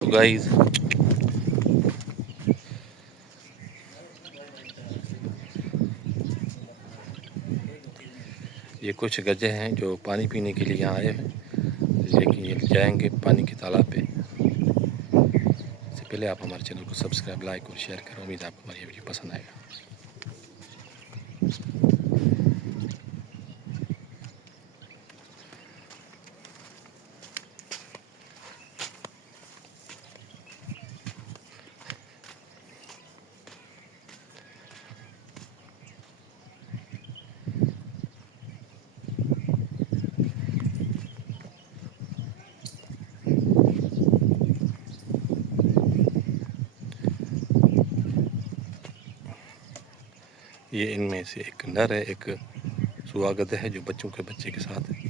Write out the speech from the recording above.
तो गाइस ये कुछ गधे हैं जो पानी पीने के लिए यहाँ आए हैं, लेकिन ये जाएंगे पानी के तालाब पे। इससे पहले आप हमारे चैनल को सब्सक्राइब, लाइक और शेयर करें। उम्मीद है आपको हमारी वीडियो पसंद आएगा। ये इनमें से एक नर है, एक सुआ गधा है जो बच्चों के बच्चे के साथ है।